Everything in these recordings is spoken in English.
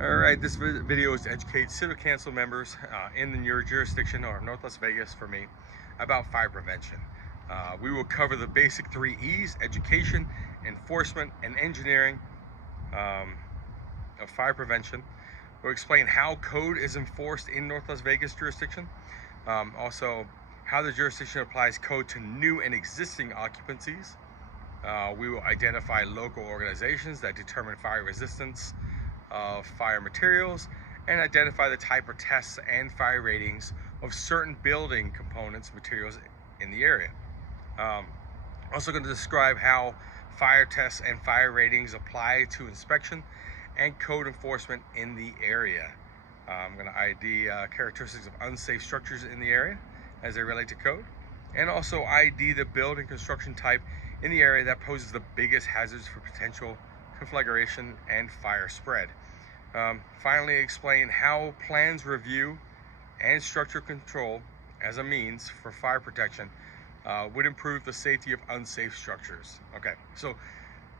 Alright, this video is to educate City Council members in your jurisdiction or North Las Vegas for me about fire prevention. We will cover the basic 3 E's: education, enforcement, and engineering of fire prevention. We'll explain how code is enforced in North Las Vegas jurisdiction. Also, how the jurisdiction applies code to new and existing occupancies. We will identify local organizations that determine fire resistance of fire materials and identify the type of tests and fire ratings of certain building components, materials in the area. Also going to describe how fire tests and fire ratings apply to inspection and code enforcement in the area. I'm going to ID characteristics of unsafe structures in the area as they relate to code, and also ID the building construction type in the area that poses the biggest hazards for potential conflagration and fire spread. Finally, explain how plans review and structure control as a means for fire protection would improve the safety of unsafe structures. Okay, so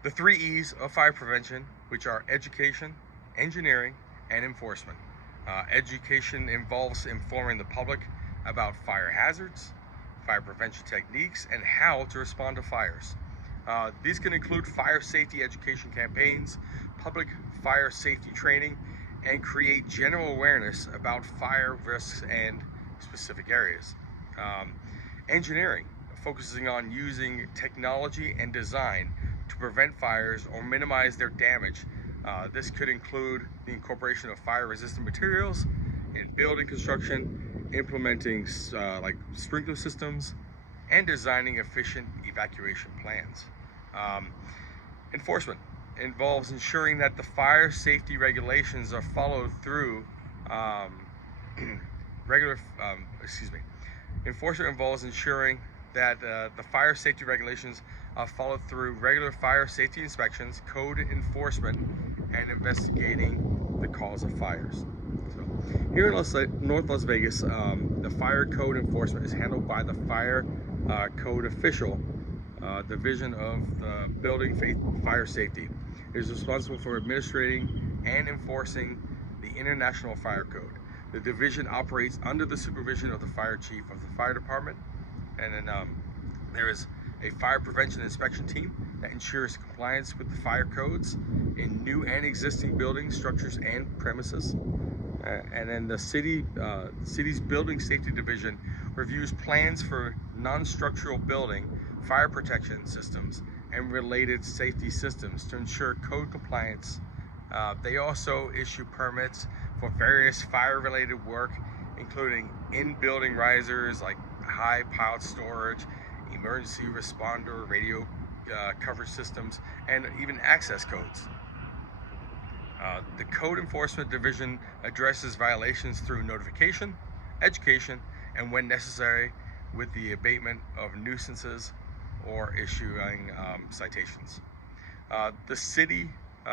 the 3 E's of fire prevention, which are education, engineering, and enforcement. Education involves informing the public about fire hazards, fire prevention techniques, and how to respond to fires. These can include fire safety education campaigns, public fire safety training, and create general awareness about fire risks and specific areas. Engineering, focusing on using technology and design to prevent fires or minimize their damage. This could include the incorporation of fire-resistant materials in building construction, implementing like sprinkler systems, and designing efficient evacuation plans. Enforcement involves ensuring that the fire safety regulations are followed through. Enforcement involves ensuring that the fire safety regulations are followed through regular fire safety inspections, code enforcement, and investigating the cause of fires. So, here in North Las Vegas, the fire code enforcement is handled by the fire code official division of the building fire safety. It is responsible for administrating and enforcing the International Fire Code. The division operates under the supervision of the fire chief of the fire department, and then there is a fire prevention inspection team that ensures compliance with the fire codes in new and existing buildings, structures, and premises. And then the city's building safety division reviews plans for non-structural building fire protection systems and related safety systems to ensure code compliance. They also issue permits for various fire-related work, including in-building risers like high piled storage, emergency responder radio coverage systems, and even access codes. The Code Enforcement Division addresses violations through notification, education, and when necessary, with the abatement of nuisances or issuing citations. The city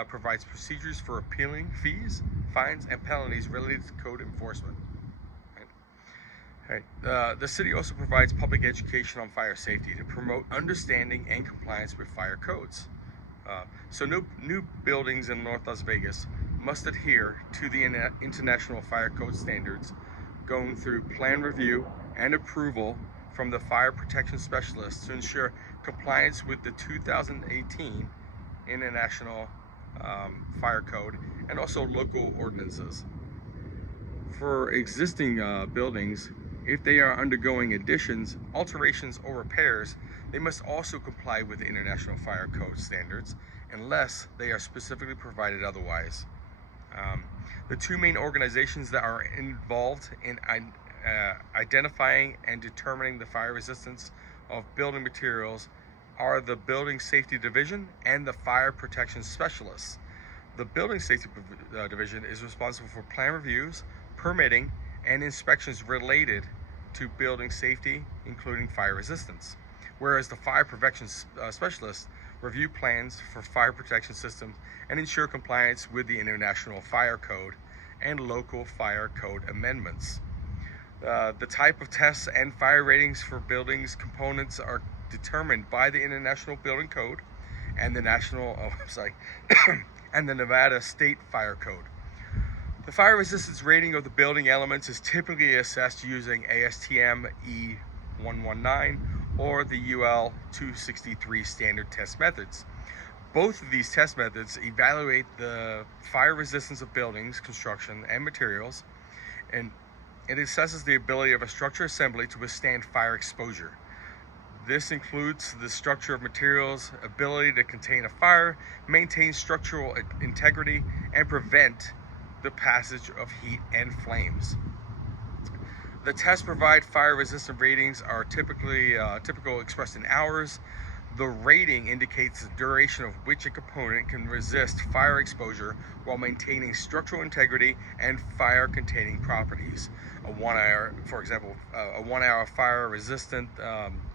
provides procedures for appealing fees, fines, and penalties related to code enforcement. The city also provides public education on fire safety to promote understanding and compliance with fire codes. So new buildings in North Las Vegas must adhere to the International Fire Code standards, going through plan review and approval from the fire protection specialists to ensure compliance with the 2018 International Fire Code and also local ordinances. For existing buildings, if they are undergoing additions, alterations, or repairs, they must also comply with the International Fire Code standards unless they are specifically provided otherwise. The 2 main organizations that are involved in identifying and determining the fire resistance of building materials are the Building Safety Division and the Fire Protection Specialists. The Building Safety Division is responsible for plan reviews, permitting, and inspections related to building safety, including fire resistance, whereas the Fire Prevention Specialists review plans for fire protection systems and ensure compliance with the International Fire Code and local fire code amendments. The type of tests and fire ratings for buildings components are determined by the International Building Code and the and the Nevada State Fire Code. The fire resistance rating of the building elements is typically assessed using ASTM E119 or the UL 263 standard test methods. Both of these test methods evaluate the fire resistance of buildings, construction, and materials, and it assesses the ability of a structure assembly to withstand fire exposure. This includes the structure of materials, ability to contain a fire, maintain structural integrity, and prevent the passage of heat and flames. The tests provide fire resistant ratings are typical expressed in hours. The rating indicates the duration of which a component can resist fire exposure while maintaining structural integrity and fire containing properties. A 1 hour, for example, a 1 hour fire resistant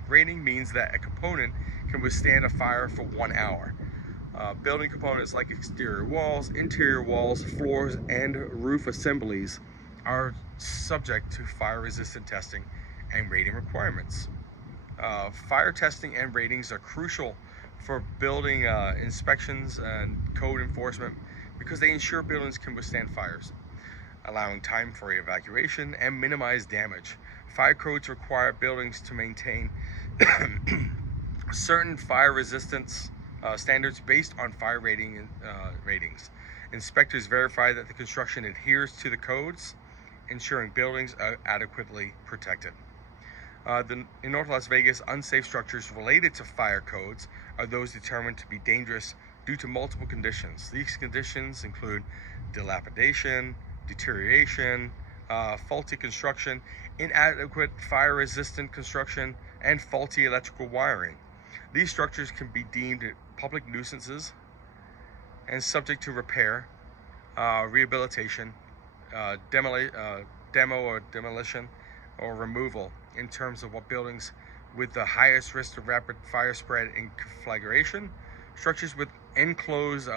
rating means that a component can withstand a fire for 1 hour. Building components like exterior walls, interior walls, floors, and roof assemblies are subject to fire resistant testing and rating requirements. Fire testing and ratings are crucial for building inspections and code enforcement because they ensure buildings can withstand fires, allowing time for evacuation and minimize damage. Fire codes require buildings to maintain certain fire resistance standards based on fire ratings. Inspectors verify that the construction adheres to the codes, ensuring buildings are adequately protected. In North Las Vegas, unsafe structures related to fire codes are those determined to be dangerous due to multiple conditions. These conditions include dilapidation, deterioration, faulty construction, inadequate fire-resistant construction, and faulty electrical wiring. These structures can be deemed public nuisances and subject to repair, rehabilitation, demo or demolition, or removal in terms of what buildings with the highest risk of rapid fire spread and conflagration, structures with enclosed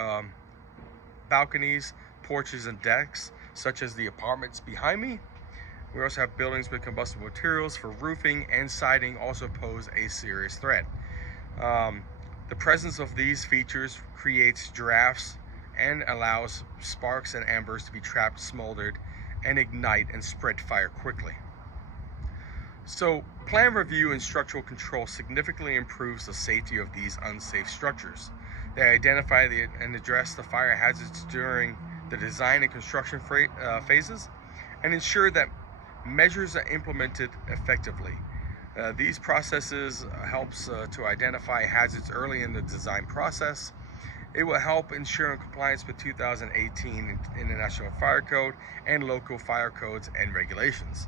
balconies, porches, and decks, such as the apartments behind me. We also have buildings with combustible materials for roofing and siding also pose a serious threat. The presence of these features creates drafts and allows sparks and embers to be trapped, smoldered, and ignite and spread fire quickly. So, plan review and structural control significantly improves the safety of these unsafe structures. They identify and address the fire hazards during the design and construction phases and ensure that measures are implemented effectively. These processes helps to identify hazards early in the design process. It will help ensure compliance with 2018 International Fire Code and local fire codes and regulations.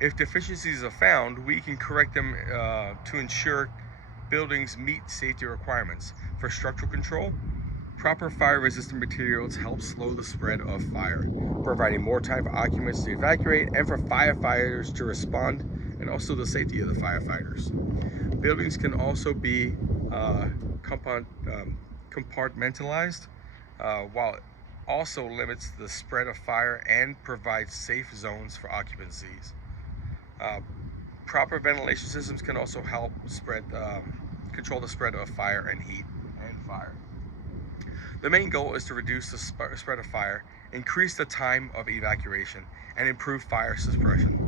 If deficiencies are found, we can correct them to ensure buildings meet safety requirements. For structural control, proper fire-resistant materials help slow the spread of fire, providing more time for occupants to evacuate and for firefighters to respond, and also the safety of the firefighters. Buildings can also be compartmentalized, while it also limits the spread of fire and provides safe zones for occupancies. Proper ventilation systems can also help control the spread of fire and heat and fire. The main goal is to reduce the spread of fire, increase the time of evacuation, and improve fire suppression.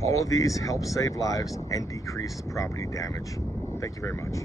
All of these help save lives and decrease property damage. Thank you very much.